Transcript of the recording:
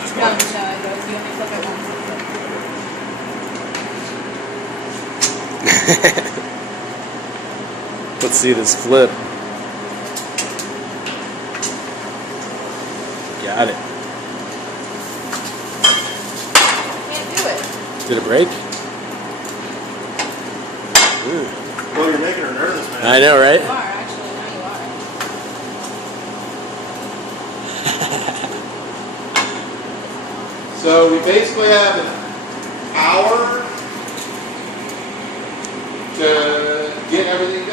Just go. No, Michelle, I go. You only flip it once. Let's see this flip. Got it. Can't do it. Did it break? Well, you're making her nervous, man. I know, right? You are, actually. Now you are. So we basically have an hour to get everything